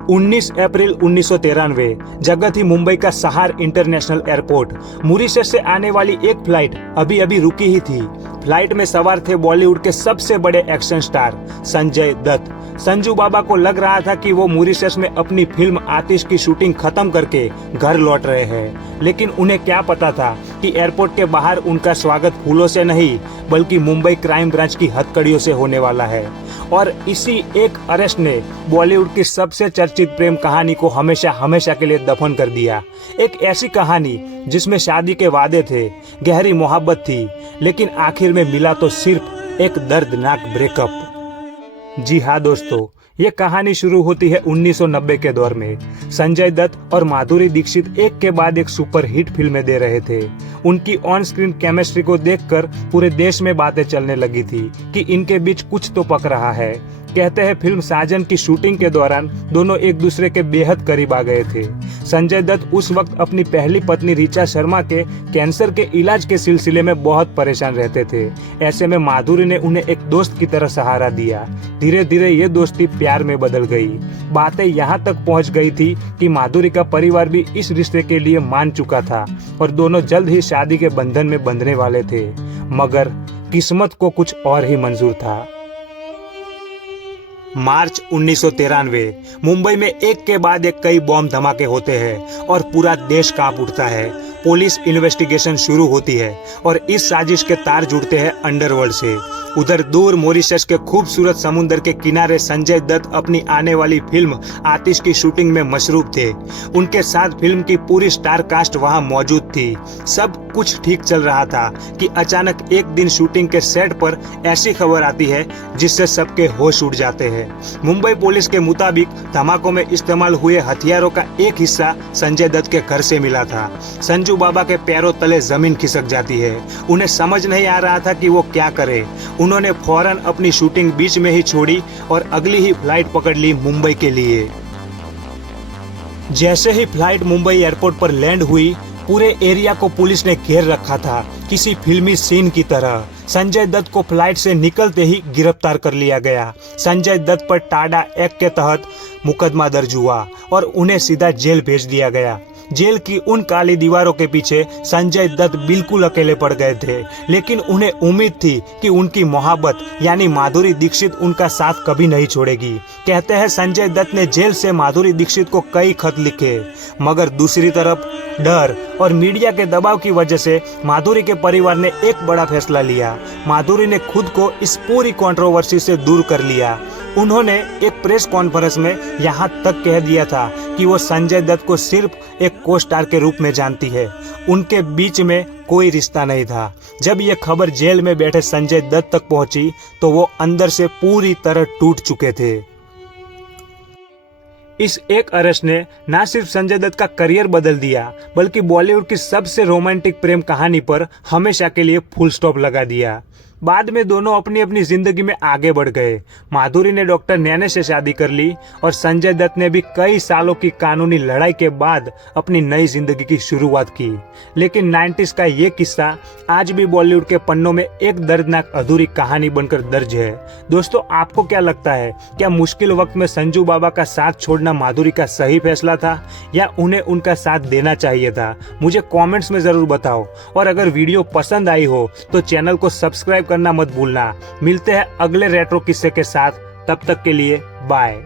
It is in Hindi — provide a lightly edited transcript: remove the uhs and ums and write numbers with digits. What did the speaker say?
19 अप्रैल 1993 जगह थी मुंबई का सहार इंटरनेशनल एयरपोर्ट। मॉरिशस से आने वाली एक फ्लाइट अभी अभी रुकी ही थी। फ्लाइट में सवार थे बॉलीवुड के सबसे बड़े एक्शन स्टार संजय दत्त। संजू बाबा को लग रहा था कि वो मॉरिशस में अपनी फिल्म आतिश की शूटिंग खत्म करके घर लौट रहे हैं, लेकिन उन्हें क्या पता था कि एयरपोर्ट के बाहर उनका स्वागत फूलों से नहीं बल्कि मुंबई क्राइम ब्रांच की हथकड़ियों से होने वाला है। और इसी एक अरेस्ट ने बॉलीवुड की सबसे चर्चित प्रेम कहानी को हमेशा हमेशा के लिए दफन कर दिया। एक ऐसी कहानी जिसमें शादी के वादे थे, गहरी मोहब्बत थी, लेकिन आखिर में मिला तो सिर्फ एक दर्दनाक ब्रेकअप। जी हाँ दोस्तों, ये कहानी शुरू होती है 1990 के दौर में। संजय दत्त और माधुरी दीक्षित एक के बाद एक सुपरहिट फिल्में दे रहे थे। उनकी ऑन स्क्रीन केमिस्ट्री को देखकर पूरे देश में बातें चलने लगी थी कि इनके बीच कुछ तो पक रहा है। कहते हैं फिल्म साजन की शूटिंग के दौरान दोनों एक दूसरे के बेहद करीब आ गए थे। संजय दत्त उस वक्त अपनी पहली पत्नी ऋचा शर्मा के कैंसर के इलाज के सिलसिले में बहुत परेशान रहते थे। ऐसे में माधुरी ने उन्हें एक दोस्त की तरह सहारा दिया। धीरे धीरे ये दोस्ती प्यार में बदल गई। बातें यहाँ तक पहुँच गई थी कि माधुरी का परिवार भी इस रिश्ते के लिए मान चुका था और दोनों जल्द ही शादी के बंधन में बंधने वाले थे। मगर किस्मत को कुछ और ही मंजूर था। मार्च 1993 मुंबई में एक के बाद एक कई बॉम्ब धमाके होते हैं और पूरा देश कांप उठता है। पुलिस इन्वेस्टिगेशन शुरू होती है और इस साजिश के तार जुड़ते हैं अंडरवर्ल्ड से। उधर दूर मॉरिशस के खूबसूरत समुद्र के किनारे संजय दत्त अपनी आने वाली फिल्म आतिश की शूटिंग में मशरूफ थे। उनके साथ फिल्म की पूरी स्टार कास्ट वहां मौजूद थी। सब कुछ ठीक चल रहा था कि अचानक एक दिन शूटिंग के सेट पर ऐसी खबर आती है जिससे सबके होश उड़ जाते हैं। मुंबई पुलिस के मुताबिक धमाकों में इस्तेमाल हुए हथियारों का एक हिस्सा संजय दत्त के घर से मिला था। संजू बाबा के पैरों तले जमीन खिसक जाती है। उन्हें समझ नहीं आ रहा था कि वो क्या करे। उन्होंने फौरन अपनी शूटिंग बीच में ही छोड़ी और अगली ही फ्लाइट पकड़ ली मुंबई के लिए। जैसे ही फ्लाइट मुंबई एयरपोर्ट पर लैंड हुई, पूरे एरिया को पुलिस ने घेर रखा था, किसी फिल्मी सीन की तरह। संजय दत्त को फ्लाइट से निकलते ही गिरफ्तार कर लिया गया। संजय दत्त पर टाडा एक्ट के तहत मुकदमा दर्ज हुआ और उन्हें सीधा जेल भेज दिया गया। जेल की उन काली दीवारों के पीछे संजय दत्त बिल्कुल अकेले पड़ गए थे, लेकिन उन्हें उम्मीद थी कि उनकी मोहब्बत यानी माधुरी दीक्षित उनका साथ कभी नहीं छोड़ेगी। कहते हैं संजय दत्त ने जेल से माधुरी दीक्षित को कई खत लिखे, मगर दूसरी तरफ डर और मीडिया के दबाव की वजह से माधुरी के परिवार ने एक बड़ा फैसला लिया। माधुरी ने खुद को इस पूरी कंट्रोवर्सी से दूर कर लिया। उन्होंने एक प्रेस कॉन्फ्रेंस में यहाँ तक कह दिया था कि वो संजय दत्त को सिर्फ एक को स्टार के रूप में जानती है। उनके बीच में कोई रिश्ता नहीं था। जब ये खबर जेल में बैठे संजय दत्त तक पहुंची तो वो अंदर से पूरी तरह टूट चुके थे। इस एक अरेस्ट ने न सिर्फ संजय दत्त का करियर बदल दिया, बल्कि बॉलीवुड की सबसे रोमांटिक प्रेम कहानी पर हमेशा के लिए फुल स्टॉप लगा दिया। बाद में दोनों अपनी अपनी जिंदगी में आगे बढ़ गए। माधुरी ने डॉक्टर नैने से शादी कर ली और संजय दत्त ने भी कई सालों की कानूनी लड़ाई के बाद अपनी नई जिंदगी की शुरुआत की। लेकिन 90s का ये किस्सा आज भी बॉलीवुड के पन्नों में एक दर्दनाक अधूरी कहानी बनकर दर्ज है। दोस्तों, आपको क्या लगता है, क्या मुश्किल वक्त में संजू बाबा का साथ छोड़ना माधुरी का सही फैसला था या उन्हें उनका साथ देना चाहिए था? मुझे कमेंट्स में जरूर बताओ। और अगर वीडियो पसंद आई हो तो चैनल को सब्सक्राइब करना मत भूलना। मिलते हैं अगले रेट्रो किस्से के साथ, तब तक के लिए बाय।